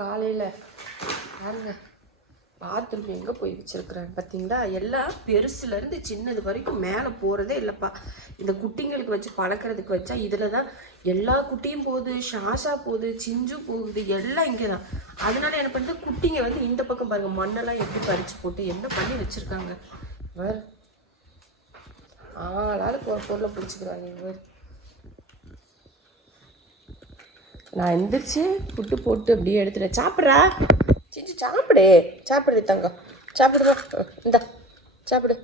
காலையில் பாருங்க பாத்ரூம் எங்கே போய் வச்சுருக்குறேன் பார்த்தீங்களா? எல்லாம் பெருசுலேருந்து சின்னது வரைக்கும் மேலே போகிறதே இல்லைப்பா. இந்த குட்டிங்களுக்கு வச்சு பழக்கிறதுக்கு வச்சா இதில் தான் எல்லா குட்டியும் போகுது, ஷாஷா போகுது, சிஞ்சு போகுது, எல்லாம் இங்கே தான். அதனால என்ன பண்ணுறது, குட்டிங்க வந்து இந்த பக்கம் பாருங்கள் மண்ணெல்லாம் எப்படி பறித்து போட்டு என்ன பண்ணி வச்சுருக்காங்க. வேறு ஆளாளுக்கு ஒரு பொருளை பிடிச்சிக்கிறாங்க. வேறு நான் எந்திரிச்சு புட்டு போட்டு அப்படியே எடுத்துட்டேன். சாப்பிட்றா சிஞ்சு, சாப்பிடு தங்கம், சாப்பிடுவா, இந்தா சாப்பிடு.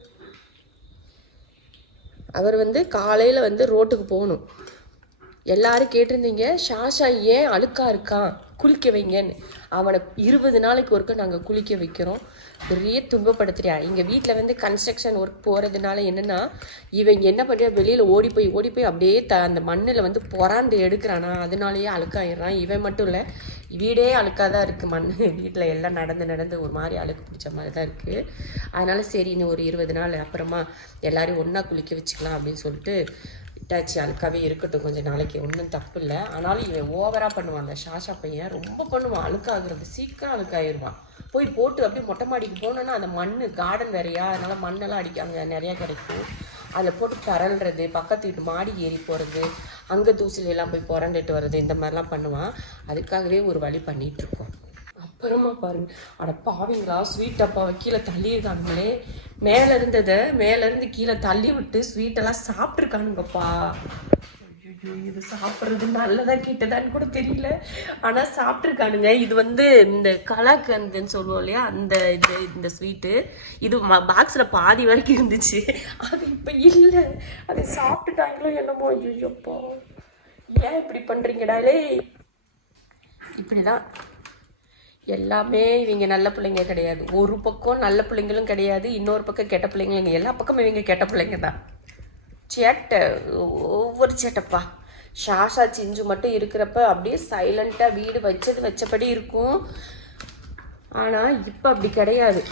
அவர் வந்து காலையில் வந்து ரோட்டுக்கு போகணும். எல்லாரும் கேட்டிருந்தீங்க ஷாஷா ஏன் அழுக்கா இருக்கான் குளிக்க வைங்கன்னு. அவனை 20 நாளைக்கு ஒருக்க நாங்கள் குளிக்க வைக்கிறோம். பெரிய துன்பப்படுத்துறியா. எங்கள் வீட்டில் வந்து கன்ஸ்ட்ரக்ஷன் ஒர்க் போகிறதுனால என்னென்னா இவங்க என்ன பண்ணுறியா, வெளியில் ஓடி போய் அப்படியே அந்த மண்ணில் வந்து புறாண்டு எடுக்கிறானா, அதனாலேயே அழுக்காயிடுறான். இவன் மட்டும் இல்லை, வீடே அழுக்காக தான் இருக்குது. மண் வீட்டில் எல்லாம் நடந்து ஒரு மாதிரி அழுக்கு பிடிச்ச மாதிரி தான் இருக்குது. அதனால் சரி இன்னும் ஒரு 20 நாள் அப்புறமா எல்லோரும் ஒன்றா குளிக்க வச்சுக்கலாம் அப்படின்னு சொல்லிட்டு விட்டாச்சு. அழுக்காவே இருக்கட்டும் கொஞ்சம் நாளைக்கு, ஒன்றும் தப்பு இல்லை. ஆனாலும் இவன் ஓவராக பண்ணுவான். அந்த ஷாஷா பையன் ரொம்ப பண்ணுவான் அழுக்காகிறது, சீக்கிரம் அழுக்காயிருவான். போய் போட்டு அப்படியே மொட்டை மாடிக்கு போனோன்னா அந்த மண் கார்டன் வேறையா, அதனால் மண்ணெல்லாம் அங்கே நிறையா கிடைக்கும். அதில் போட்டு பரல்றது, பக்கத்து வீட்டு மாடி ஏறி போகிறது, அங்கே தூசிலெல்லாம் போய் புரண்டுட்டு வர்றது, இந்த மாதிரிலாம் பண்ணுவான். அதுக்காகவே ஒரு வழி பண்ணிகிட்ருக்கோம். அப்புறமா பாருங்க, அட பாவிங்களா, ஸ்வீட் டப்பாவை கீழே தள்ளியிருக்கானுங்களே. மேலேருந்து கீழே தள்ளி விட்டு ஸ்வீட்டெல்லாம் சாப்பிட்ருக்கானுங்கப்பா. ஐயோ, இது சாப்பிட்றது நல்லதா கெட்டதான்னு கூட தெரியல, ஆனால் சாப்பிட்ருக்கானுங்க. இது வந்து இந்த கலாக்கந்துன்னு சொல்லுவோம் இல்லையா, இந்த ஸ்வீட்டு இது பாக்ஸில் பாதி வரைக்கும் இருந்துச்சு, அது இப்போ இல்லை. அதை சாப்பிட்டுட்டாங்களோ என்னமோ. ஐயோப்பா, ஏன் இப்படி பண்ணுறீங்கடாலே? இப்படி தான் எல்லாமே. இவங்க நல்ல பிள்ளைங்க கிடையாது. ஒரு பக்கம் நல்ல பிள்ளைங்களும் கிடையாது, இன்னொரு பக்கம் கெட்ட பிள்ளைங்களும். எல்லா பக்கமும் இவங்க கெட்ட பிள்ளைங்க தான். சேட்டை, ஒவ்வொரு சேட்டைப்பா. ஷாஷா சிஞ்சு மட்டும் இருக்கிறப்ப அப்படியே சைலண்ட்டாக வீடு வச்சபடி இருக்கும். ஆனால் இப்போ அப்படி கிடையாது.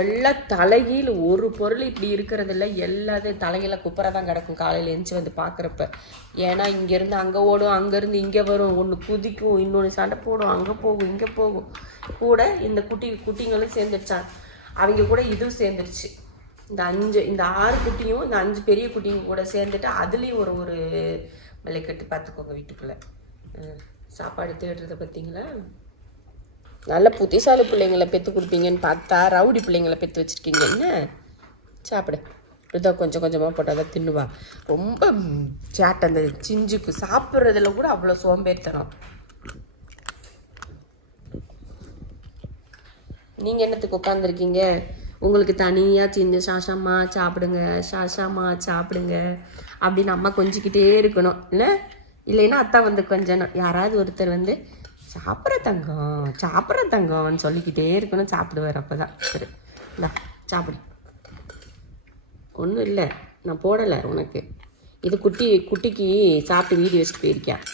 எல்லா தலைகீழ் ஒரு பொருள் இப்படி இருக்கிறது இல்லை. எல்லாத்தையும் தலைகீழ குப்பரை தான் கிடக்கும் காலையில் எழுந்துச்சி வந்து பார்க்குறப்ப. ஏன்னா இங்கேருந்து அங்கே ஓடும், அங்கேருந்து இங்கே வரும், ஒன்று குதிக்கும், இன்னொன்று சண்டை போடும், அங்கே போகும் இங்கே போகும். கூட இந்த குட்டிங்களும் சேர்ந்துருச்சான். அவங்க கூட இதுவும் சேர்ந்துருச்சு. இந்த 6 குட்டியும் இந்த 5 பெரிய குட்டிங்க கூட சேர்ந்துட்டு அதுலேயும் ஒரு விலைக்கட்டு பார்த்துக்கோங்க. வீட்டுக்குள்ளே சாப்பாடு தேடுறத பார்த்தீங்களா? நல்ல புத்திசாலி பிள்ளைங்களை பெற்று கொடுப்பீங்கன்னு பார்த்தா ரவுடி பிள்ளைங்களை பெற்று வச்சுருக்கீங்க. என்ன சாப்பிடு, இப்படிதான் கொஞ்சம் கொஞ்சமாக போட்டால் தான் தின்னுவா. ரொம்ப சேட்டை. அந்த சிஞ்சுக்கு சாப்பிட்றதுல கூட அவ்வளோ சோம்பேறித்தனம். நீங்கள் என்னத்துக்கு உட்காந்துருக்கீங்க? உங்களுக்கு தனியாக சின்ன ஷாஷாம்மா சாப்பிடுங்க அப்படின்னு அம்மா கொஞ்சிக்கிட்டே இருக்கணும். இல்லைன்னா அத்தா வந்து கொஞ்சம் யாராவது ஒருத்தர் வந்து சாப்பிட்ற தங்கம்னு சொல்லிக்கிட்டே இருக்கணும். சாப்பிடுவார். அப்போ தான் சரி, இந்தா சாப்பிடு. ஒன்றும் இல்லை, நான் போடலை உனக்கு. இது குட்டிக்கு சாப்பிட்டு வீடியோ வச்சுட்டு போயிருக்கேன்.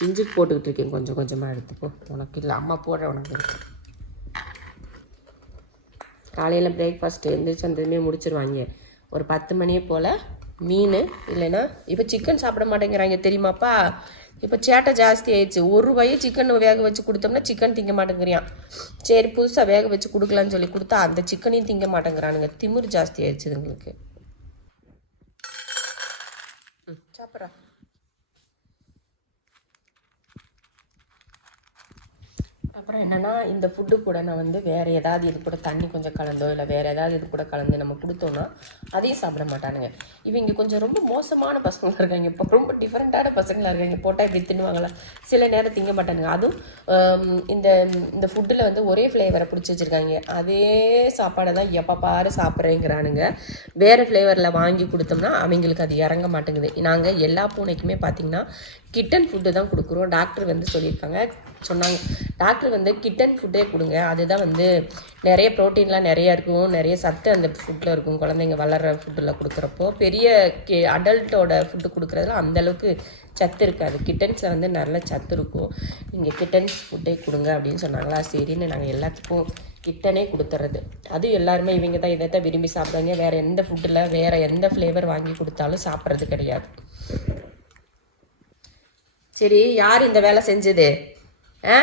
சிஞ்சுக்கு போட்டுக்கிட்டு இருக்கேன். கொஞ்சம் கொஞ்சமாக எடுத்துப்போ. உனக்கு இல்லை, அம்மா போடுற உனக்கு இருக்கு. காலையில் பிரேக்ஃபாஸ்ட்டு எழுந்திரிச்சு வந்ததுமே முடிச்சிருவாங்க. ஒரு 10 மணியே போல் மீன், இல்லைன்னா இப்போ சிக்கன் சாப்பிட மாட்டேங்கிறாங்க தெரியுமாப்பா. இப்போ சேட்டை ஜாஸ்தி ஆயிடுச்சு. ஒரு வயது சிக்கன் வேக வச்சு கொடுத்தோம்னா சிக்கன் திங்க மாட்டேங்கிறான். சரி புதுசாக வேக வச்சு கொடுக்கலான்னு சொல்லி கொடுத்தா அந்த சிக்கனையும் திங்க மாட்டேங்கிறானுங்க. திமிரு ஜாஸ்தி ஆயிடுச்சு இதுங்களுக்கு. சாப்பிட்றா. அப்புறம் என்னென்னா இந்த ஃபுட்டு கூட நான் வந்து வேறு ஏதாவது இது கூட தண்ணி கொஞ்சம் கலந்தோ இல்லை வேறு ஏதாவது இது கூட கலந்து நம்ம கொடுத்தோன்னா அதையும் சாப்பிட மாட்டானுங்க. இவங்க கொஞ்சம் ரொம்ப மோசமான பசங்களாக இருக்காங்க. இப்போ ரொம்ப டிஃப்ரெண்ட்டான பசங்களாக இருக்காங்க. போட்டால் இப்படி தின்னுவாங்களா, சில நேரம் திங்க மாட்டானுங்க. அதுவும் இந்த ஃபுட்டில் வந்து ஒரே ஃப்ளேவரை பிடிச்சி வச்சுருக்காங்க. அதே சாப்பாடை தான் எப்போ பாரு சாப்பிட்றேங்கிறானுங்க. வேறு ஃப்ளேவரில் வாங்கி கொடுத்தோம்னா அவங்களுக்கு அது இறங்க மாட்டேங்குது. நாங்கள் எல்லா பூனைக்குமே பார்த்திங்கன்னா கிட்டன் ஃபுட்டு தான் கொடுக்குறோம். டாக்டர் வந்து சொன்னாங்க டாக்டர் வந்து கிட்டன் ஃபுட்டே கொடுங்க, அதுதான் வந்து நிறைய ப்ரோட்டீன்லாம் நிறையா இருக்கும், நிறைய சத்து அந்த ஃபுட்டில் இருக்கும். குழந்தைங்க வளர்கிற ஃபுட்டில் கொடுக்குறப்போ பெரிய அடல்ட்டோட ஃபுட்டு கொடுக்குறதுல அந்தளவுக்கு சத்து இருக்காது. கிட்டன்ஸில் வந்து நல்ல சத்து இருக்கும். நீங்கள் கிட்டன்ஸ் ஃபுட்டே கொடுங்க அப்படின்னு சொன்னாங்களா. சரின்னு நாங்கள் எல்லாத்துக்கும் கிட்டனே கொடுத்துறது. அதுவும் எல்லாருமே இவங்க தான் இதை தான் விரும்பி சாப்பிடுவாங்க. வேறு எந்த ஃபுட்டில் வேறு எந்த ஃப்ளேவர் வாங்கி கொடுத்தாலும் சாப்பிட்றது கிடையாது. சரி, யார் இந்த வேலை செஞ்சது? ஆ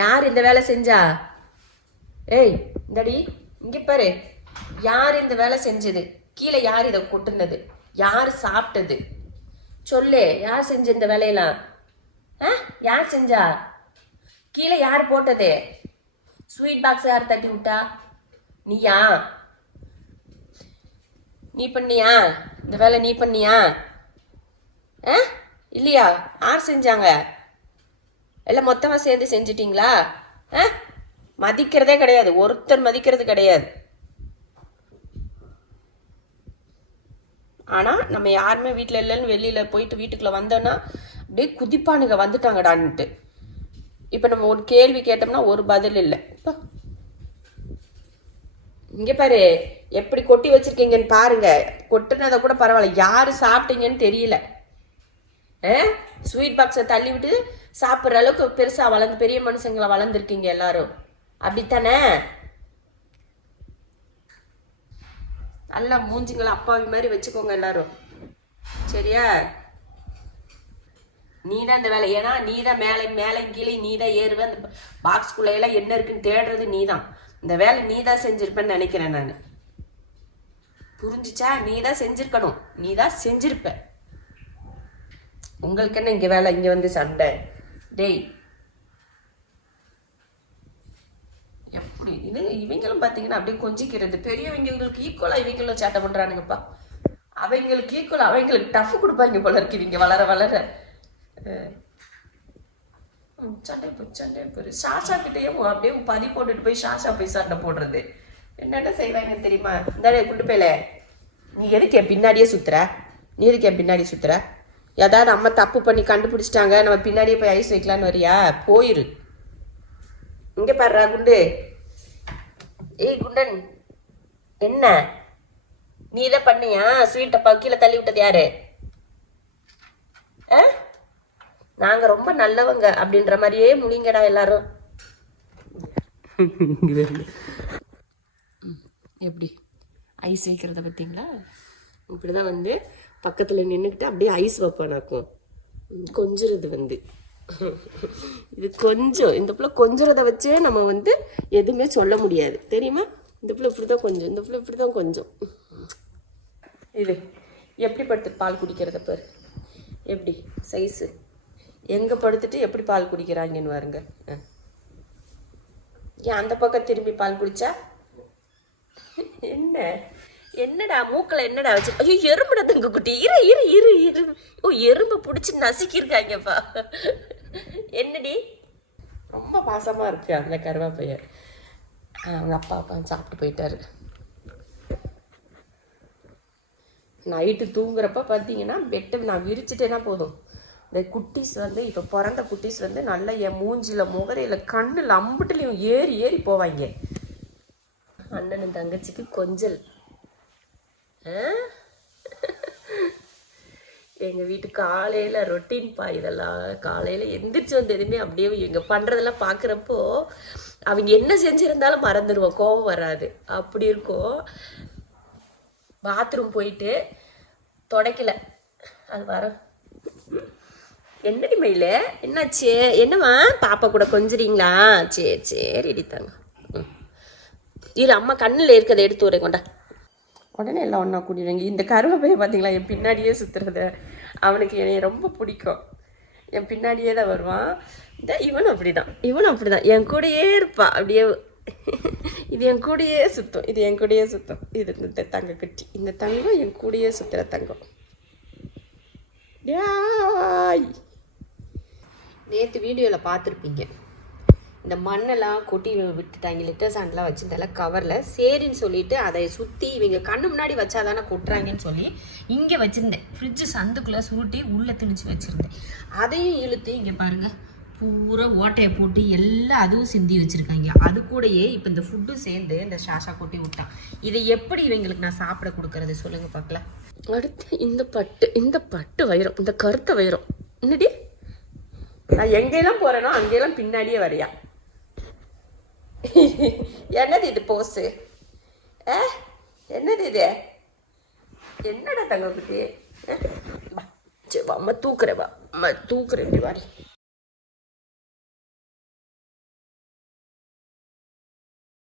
யார் இந்த வேலை செஞ்சா? ஏய் இந்தடி இங்கே பாரு, யார் இந்த வேலை செஞ்சது? கீழே யார் இதை கொட்டுனது? யார் சாப்பிட்டது? சொல்லு, யார் செஞ்ச இந்த வேலையெல்லாம்? ஆ யார் செஞ்சா? கீழே யார் போட்டது? ஸ்வீட் பாக்ஸ் யார் தட்டி விட்டா? நீயா? நீ பண்ணியா இந்த வேலை? நீ பண்ணியா? ஆ இல்லையா? யார் செஞ்சாங்க? எல்லாம் மொத்தமாக சேர்ந்து செஞ்சிட்டிங்களா? ஆ மதிக்கிறதே கிடையாது, ஒருத்தர் மதிக்கிறது கிடையாது. ஆனால் நம்ம யாருமே வீட்டில் இல்லைன்னு வெளியில் போயிட்டு வீட்டுக்குள்ளே வந்தோன்னா அப்படியே குதிப்பானுங்க, வந்துட்டாங்கடான்ட்டு. இப்போ நம்ம ஒரு கேள்வி கேட்டோம்னா ஒரு பதில் இல்லை. இப்போ இங்கே பாரு எப்படி கொட்டி வச்சிருக்கீங்கன்னு பாருங்க. கொட்டுனதை கூட பரவாயில்ல, யார் சாப்பிட்டீங்கன்னு தெரியல. ஸ்வீட் பாக்ஸை தள்ளி விட்டு சாப்பிட்ற அளவுக்கு பெருசாக வளர்ந்து பெரிய மனுஷங்களை வளர்ந்துருக்கீங்க எல்லாரும், அப்படித்தானே? நல்லா மூஞ்சிங்களை அப்பாவி மாதிரி வச்சுக்கோங்க எல்லாரும், சரியா? நீ தான் இந்த வேலை, ஏன்னா நீ தான் மேலே மேலே கீழே நீ தான் ஏறுவ. அந்த பாக்ஸ்குள்ளையெல்லாம் என்ன இருக்குன்னு தேடுறது நீ தான். இந்த வேலை நீ தான் செஞ்சிருப்பேன்னு நினைக்கிறேன் நான். புரிஞ்சிச்சா? நீ தான் செஞ்சிருக்கணும், நீ தான் செஞ்சிருப்ப. உங்களுக்கு என்ன இங்கே வேலை, இங்கே வந்து சண்டை? டேய் எப்படி இது? இவங்களும் பார்த்தீங்கன்னா அப்படியே கொஞ்சிக்கிறது. பெரியவங்களுக்கு ஈக்குவலாக இவங்களும் சேட்டை பண்ணுறானுங்கப்பா. அவங்களுக்கு ஈக்குவலாக அவங்களுக்கு டஃப் கொடுப்பாங்க போல இருக்கு இவங்க வளர வளர. சண்டை போய் ஷாஷா கிட்டேயும் அப்படியே பதி போட்டுட்டு போய் ஷாஷா போய் சண்டை போடுறது. என்னட்ட செய்வாங்கன்னு தெரியுமா? இந்த குண்டு போயில, நீ எதுக்கு என் பின்னாடியே சுத்துற? நீ எதுக்கு என் பின்னாடி சுத்துற? ஏதாவது அம்மா தப்பு பண்ணி கண்டுபிடிச்சிட்டாங்க, நம்ம பின்னாடியே போய் ஐஸ் வைக்கலான்னு வரியா? போயிரு. இங்கே பாடுறா குண்டு. ஏய் குண்டன், என்ன நீ இதை பண்ணியா? ஸ்வீட்டப்பா கீழே தள்ளி விட்டது யாரு? நாங்க ரொம்ப நல்லவங்க அப்படின்ற மாதிரியே முழிங்கடா எல்லாரும். எப்படி ஐஸ் வைக்கிறத பார்த்தீங்களா? இப்படிதான் வந்து பக்கத்தில் நின்றுக்கிட்டு அப்படியே ஐஸ் வைப்பானாக்கும். கொஞ்சிறது வந்து இது கொஞ்சம், இந்த பிள்ளை கொஞ்சறதை வச்சே நம்ம வந்து எதுவுமே சொல்ல முடியாது, தெரியுமா? இந்த பிள்ளை இப்படி தான் கொஞ்சம், இந்த பிள்ளை இப்படி தான் கொஞ்சம். இது எப்படி படுத்து பால் குடிக்கிறத பாரு, எப்படி சைஸு எங்கே படுத்துட்டு எப்படி பால் குடிக்கிறாங்கன்னு பாருங்க. ஏன் அந்த பக்கம் திரும்பி பால் குடிச்சா என்ன? என்னடா மூக்கில் என்னடா வச்சு? ஐயோ எறும்புடா தங்க குட்டி, இரு இரு இரு இரு. ஓ எறும்பு பிடிச்சி நசுக்கியிருக்காங்கப்பா. என்னடி ரொம்ப பாசமாக இருக்கு அந்த கருவாப்பையர். அவங்க அப்பா உட்காந்து சாப்பிட்டு போயிட்டாரு. நைட்டு தூங்குறப்ப பார்த்தீங்கன்னா பெட்டை நான் விரிச்சிட்டேன்னா போதும், இந்த குட்டீஸ் வந்து இப்போ பிறந்த குட்டீஸ் வந்து நல்லா என் மூஞ்சில் முகரையில் கண்ணில் அம்புட்டுலையும் ஏறி ஏறி போவாங்க. அண்ணனும் தங்கச்சிக்கு கொஞ்சல். எங்கள் வீட்டு காலையில் ரொட்டீன்ப்பா இதெல்லாம். காலையில் எந்திரிச்சு வந்து எதுவுமே அப்படியே இவங்க பண்ணுறதெல்லாம் பார்க்குறப்போ அவங்க என்ன செஞ்சுருந்தாலும் மறந்துடுவோம், கோபம் வராது, அப்படி இருக்கும். பாத்ரூம் போயிட்டு துடைக்கல, அது வர. என்னடி மயில, என்னாச்சு? என்னம்மா பாப்பா கூட கொஞ்சிறீங்களா? சரி சரி இடித்தாங்க. இல்லை அம்மா கண்ணில் இருக்கிறத எடுத்து வரேன் கொண்டா. உடனே எல்லாம் ஒன்றா கூட்டிடுவாங்க. இந்த கருவேப்பையை பார்த்தீங்களா, என் பின்னாடியே சுற்றுறத. அவனுக்கு என்னை ரொம்ப பிடிக்கும், என் பின்னாடியே தான் வருவான். இந்த இவனும் அப்படி தான் என் கூடயே இருப்பான் அப்படியே. இது என் கூடயே சுற்றும், இது என் கூடயே சுற்றும். இது இந்த தங்க கட்டி, இந்த தங்கம் என் கூடயே சுற்றுற தங்கம். நேற்று வீடியோவில் பார்த்துருப்பீங்க, இந்த மண்ணெல்லாம் கொட்டி விட்டுட்டாங்க, லிட்டர் சாண்டெலாம் வச்சுருந்தால கவரில். சரின்னு சொல்லிவிட்டு அதை சுற்றி இவங்க கண்ணு முன்னாடி வச்சா தானே கொட்டுறாங்கன்னு சொல்லி இங்கே வச்சுருந்தேன். ஃப்ரிட்ஜு சந்துக்குள்ளே சுருட்டி உள்ளே திணிச்சு வச்சுருந்தேன். அதையும் இழுத்து இங்கே பாருங்கள் பூரா ஓட்டையை போட்டு எல்லாம் அதுவும் சிந்தி வச்சுருக்காங்க. அது கூடயே இப்போ இந்த ஃபுட்டும் சேர்ந்து இந்த ஷாஷா கொட்டி விட்டான். இதை எப்படி இவங்களுக்கு நான் சாப்பிட கொடுக்கறது சொல்லுங்கள் பார்க்கலாம். அடுத்து இந்த பட்டு வைரம், இந்த கருத்தை வைரம். என்னடி நான் எங்கெல்லாம் போகிறேனோ அங்கெல்லாம் பின்னாடியே வரையா? என்னது இது போஸு? என்னது இது? என்னடா தங்க குட்டி? சரி அம்மா தூக்குறேன், வா அம்மா தூக்குறேன், இப்படி வாடி.